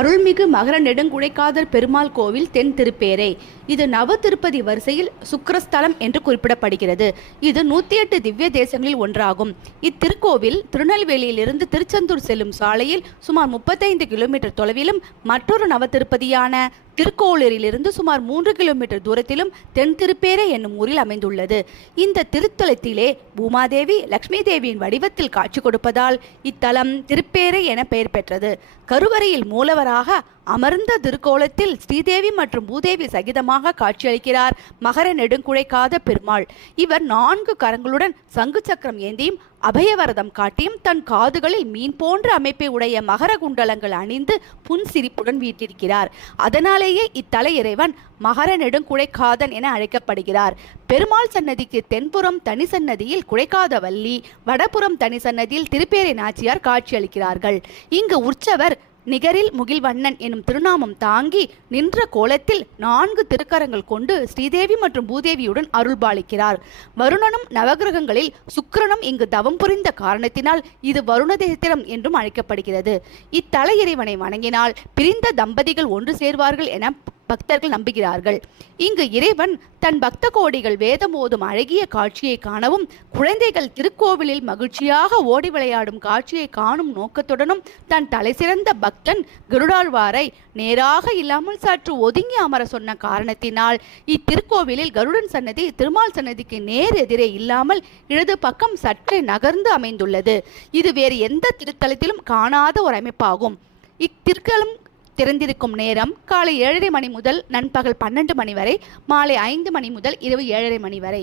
அருள்மிகு மகர நெடுங்குழைக்காதர் பெருமாள் கோவில் தென் திருப்பேரை. இது நவ திருப்பதி வரிசையில் சுக்கிரஸ்தலம் என்று குறிப்பிடப்படுகிறது. இது 108 திவ்ய தேசங்களில் ஒன்றாகும். இத்திருக்கோவில் திருநெல்வேலியிலிருந்து திருச்செந்தூர் செல்லும் சாலையில் சுமார் 35 கிலோமீட்டர் தொலைவிலும், மற்றொரு நவ திருப்பதியான திருக்கோளூரிலிருந்து சுமார் 3 கிலோமீட்டர் தூரத்திலும் தென் திருப்பேரை என்னும் ஊரில் அமைந்துள்ளது. இந்த திருத்தலத்திலே பூமாதேவி லட்சுமி தேவியின் வடிவத்தில் காட்சி கொடுப்பதால் இத்தலம் திருப்பேரை என பெயர் பெற்றது. கருவறையில் மூலவராக அமர்ந்த திருக்கோலத்தில் ஸ்ரீதேவி மற்றும் பூதேவி சகிதமாக காட்சியளிக்கிறார் மகர நெடுங்குழைக்காத பெருமாள். இவர் 4 கரங்களுடன் சங்கு சக்கரம் ஏந்தியும் அபயவரதம் காட்டியும் தன் காதுகளில் மீன் போன்ற அமைப்பை உடைய மகர குண்டலங்கள் அணிந்து புன்சிரிப்புடன் வீட்டிருக்கிறார். அதனாலேயே இத்தல இறைவன் மகர நெடுங்குழைக்காதன் என அழைக்கப்படுகிறார். பெருமாள் சன்னதிக்கு தென்புறம் தனி சன்னதியில் குழைக்காதவல்லி, வடபுறம் தனி சன்னதியில் திருப்பேரை நாச்சியார் காட்சியளிக்கிறார்கள். இங்கு உற்சவர் நிகரில் முகில்வண்ணன் எனும் திருநாமம் தாங்கி நின்ற கோலத்தில் 4 திருக்கரங்கள் கொண்டு ஸ்ரீதேவி மற்றும் பூதேவியுடன் அருள்பாலிக்கிறார். வருணனும் நவகிரகங்களில் சுக்கிரனும் இங்கு தவம் புரிந்த காரணத்தினால் இது வருணதேத்திரம் என்றும் அழைக்கப்படுகிறது. இத்தல இறைவனை வணங்கினால் பிரிந்த தம்பதிகள் ஒன்று சேர்வார்கள் என பக்தர்கள் நம்புகிறார்கள். இங்கு இறைவன் தன் பக்த கோடிகள் வேதம் ஓதும் அழகிய காட்சியை காணவும், குழந்தைகள் திருக்கோவிலில் மகிழ்ச்சியாக ஓடி விளையாடும் காட்சியை காணும் நோக்கத்துடனும் தன் தலை சிறந்த பக்தன் கருடாழ்வாரை நேராக இல்லாமல் சற்று ஒதுங்கி அமர சொன்ன காரணத்தினால் இத்திருக்கோவிலில் கருடன் சன்னதி திருமால் சன்னதிக்கு நேர் எதிரே இல்லாமல் இடது பக்கம் சற்றே நகர்ந்து அமைந்துள்ளது. இது வேறு எந்த திருத்தலத்திலும் காணாத ஒரு அமைப்பாகும். இத்திருத்தலம் திறந்திருக்கும் நேரம் காலை 7:30 மணி முதல் நண்பகல் 12 மணி வரை, மாலை 5 மணி முதல் இரவு 7:30 மணி வரை.